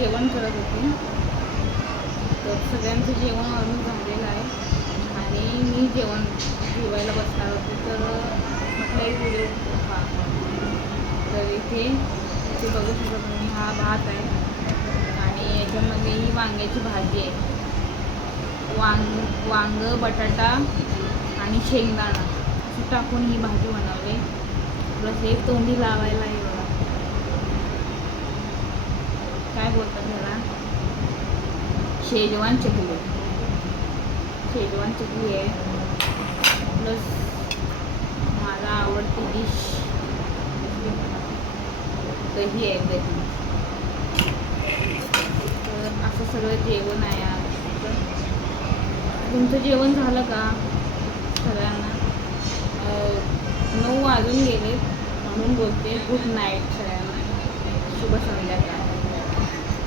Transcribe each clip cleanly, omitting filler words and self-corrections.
जेवण करत होती. तर सगळ्यांचं जेवण अजून झालेलं आहे आणि मी जेवायला बसणार होते. तर म्हटलं एक व्हिडिओ पहा. तर इथे बघू शकता तुम्ही, हा भात आहे आणि याच्यामध्ये ही वांग्याची भाजी आहे. वांग, बटाटा आणि शेंगदाणा असं टाकून ही भाजी बनवली. प्लस हे तोंडी लावायला आहे बघा, काय बोलतात त्याला, शेजवान चकली आहे. प्लस मला आवडती डिश दही आहे, दही. तर असं सगळं जेवण आहे आज. तुमचं जेवण झालं का सगळ्यांना? 9 वाजून गेले म्हणून बोलते गुड नाईट सगळ्यांना, शुभ संध्याकाळ.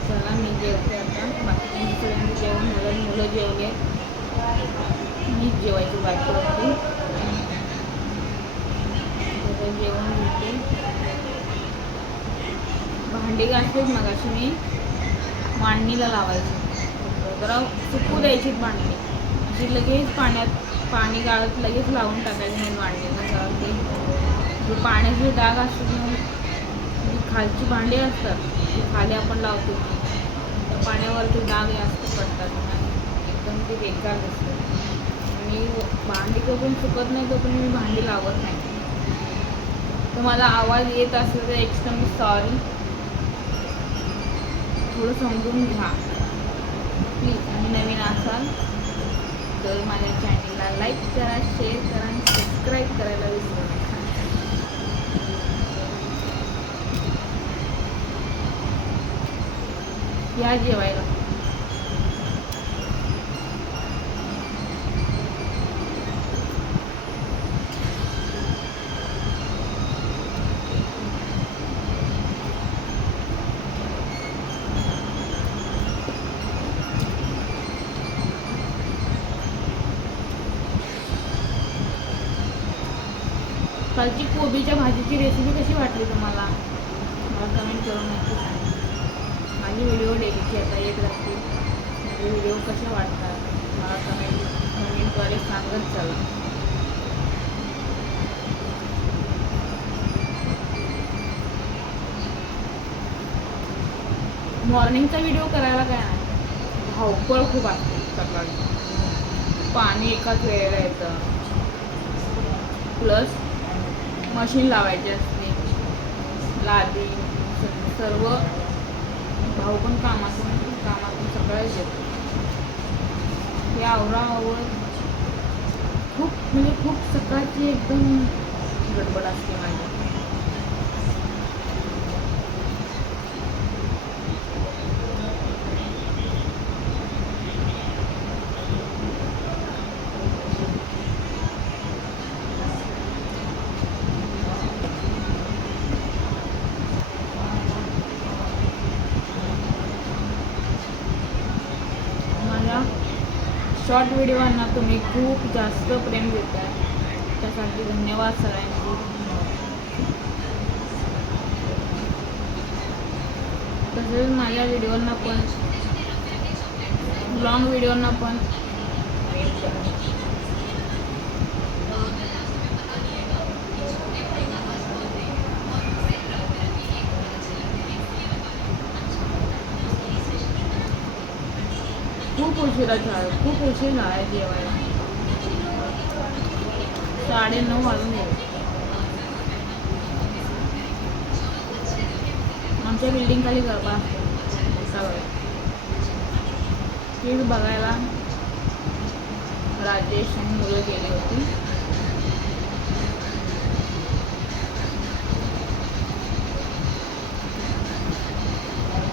चला मी जेवते आता. बाकी सगळ्यांचं जेवण झालं, मुलं जेवले, मीच जेवायची बाकी होती. जेवण घेते. भांडी घासलीच मगाशी मी, मांडणीला लावायची, जरा सुकू द्यायची भांडी. अशी लगेच पाणी गाळत लगेच लावून टाकायची नाही मांडणीला. कारण ते पाण्याचे डाग असतात ना, खालची भांडी असतात ती खाली आपण लावतो, तर पाण्यावरती डाग जास्त पडतात आणि एकदम ते बेकार दिसतं. आणि भांडी तोपर्यंत सुकत नाही तोपर्यंत मी भांडी लावत नाही. तर माझा आवाज येत असला तर एक्स्ट्रीमली सॉरी, थोडं समजून घ्या प्लीज. आणि नवीन असाल तर माझ्या चॅनलला लाईक करा, शेअर करा आणि सबस्क्राईब करायला विसरू नका. या जेवायला. कालची कोबीच्या भाजीची रेसिपी कशी वाटली तुम्हाला? मला कमेंट करून नक्की सांगा. माझी व्हिडिओ डेलीची आता येत राहतील. माझे व्हिडिओ कसे वाटतात मला कमेंटद्वारे सांगत चला. मॉर्निंगचा व्हिडिओ करायला काय नाही, धावपळ खूप असते सकाळी. पाणी एकाच वेळेला येतं, प्लस मशीन लावायची असते, लादी सर्व. भाऊ पण कामातून सकाळीच येतो. हे आवरावर खूप सकाळची एकदम गडबड असते माझी. शॉर्ट व्हिडिओंना तुम्ही खूप जास्त प्रेम देताय, त्यासाठी धन्यवाद सगळ्यांची. तसेच माझ्या व्हिडिओंना पण, लॉंग व्हिडिओंना पण खूप उशीर झाला जेवायला. 9:30 वाजून गेले. आमच्या बिल्डिंग खाली गरबा असतो. तीच बघायला राजेश आणि मुलं गेली होती.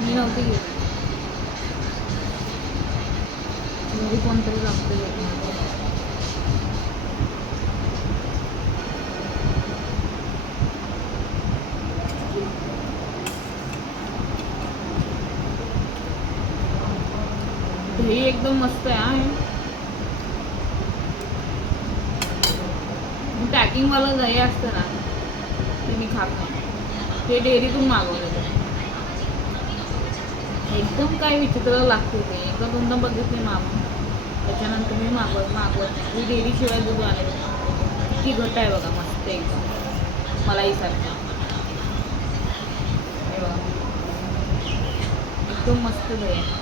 मी नव्हती गेली. घरी कोणतरी लागतं येत नाही. दही एकदम मस्त आहे. पॅकिंगवालं दही असतं ना, ते मी खात नाही. ते डेअरीतून मागवलं. एकदम काय विचित्र लागते ते. एकदा दोनदा बघितले मागून, त्याच्यानंतर मी मागवत मी डेअरीशिवाय दूध आणले. किती घट आहे बघा, मस्त एकदम मलाईसारखं. हे बघा एकदम मस्त दही आहे.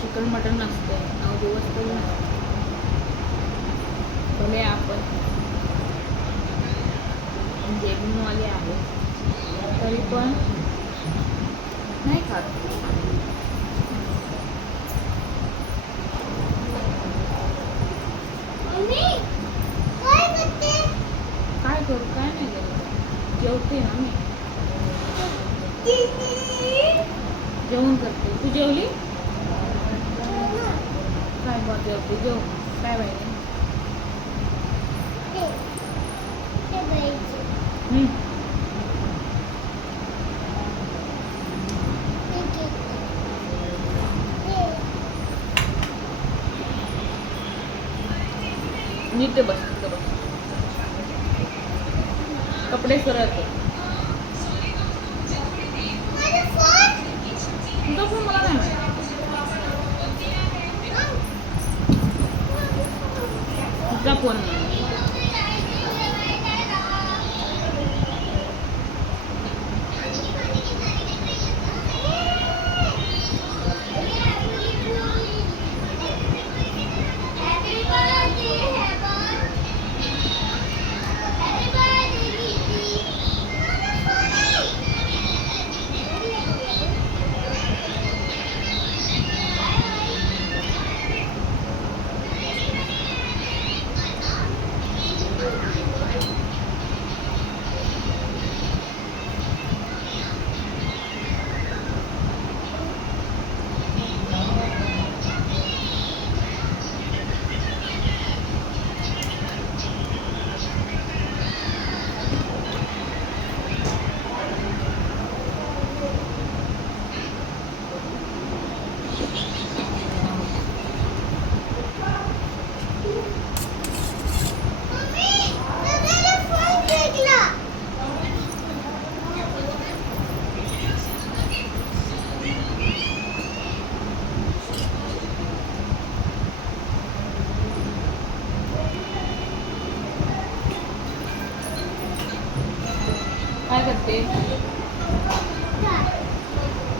चिकन मटन नसतं 9 दिवस तरी नसतं. भले आपण जेवणवाले आहे तरी पण नाही खात. काय करू, काय नाही करू, जेवते ना मी, जेवण करते. तू जेवली काय? बघ जेवते, जेव काय पाहिजे. नीट बस, तिथं बस, कपडे सरळ. तुझा फोन मला नाही माहिती. तुझा फोन नाही. काय करते?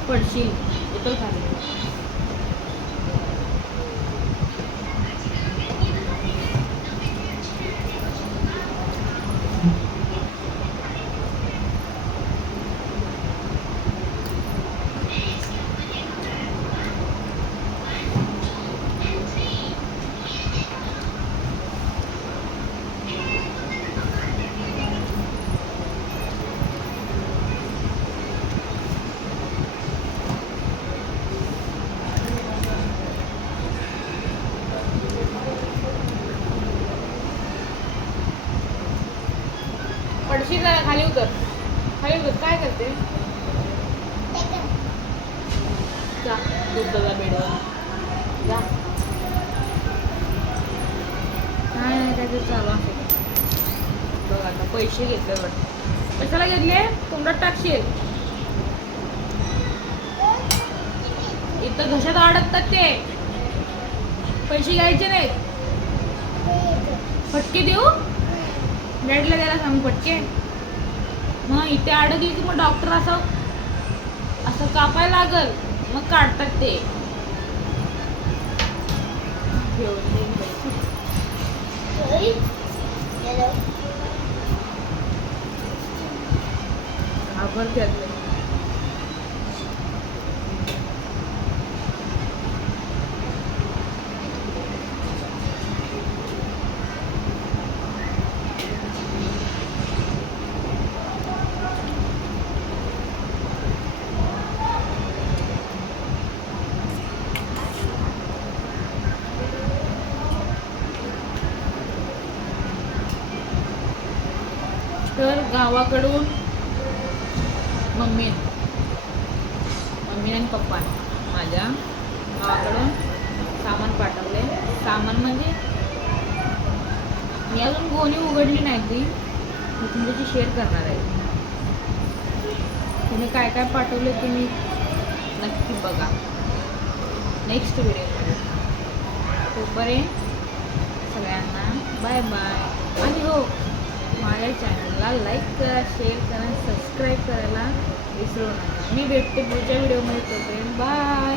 पडशील, उतर खाली. पडशील जरा, खाली उतर, खाली उतर. काय करते? जा दुधाला बेडवर जा. काय नाही त्याचं चालू आहे बघ. आता पैसे घेतले वाटतं. कशाला घेतले? तोंडात टाकशील. इथं घशात अडकतात ते. पैसे घ्यायचे नाहीत. फटके देऊ? डॅडीला द्यायला सांग फटके. मग इथे अडकली की मग डॉक्टर असं असं कापायला लागल, मग काढतात ते. घाबरतात. तर गावाकडून मम्मी आणि पप्पा माझ्या गावाकडून सामान पाठवले. सामान म्हणजे मी अजून गोणी उघडली नाही ती, मी तुमच्याशी शेअर करणार आहे. तुम्ही काय काय पाठवले तुम्ही नक्की बघा नेक्स्ट व्हिडिओमध्ये. तोपर्यंत सगळ्यांना बाय बाय. आणि हो, माझ्या चॅनलला लाईक करा, शेअर करा, सबस्क्राईब करायला विसरू नका. मी भेटते पुढच्या व्हिडिओमध्ये. तोपर्यंत बाय.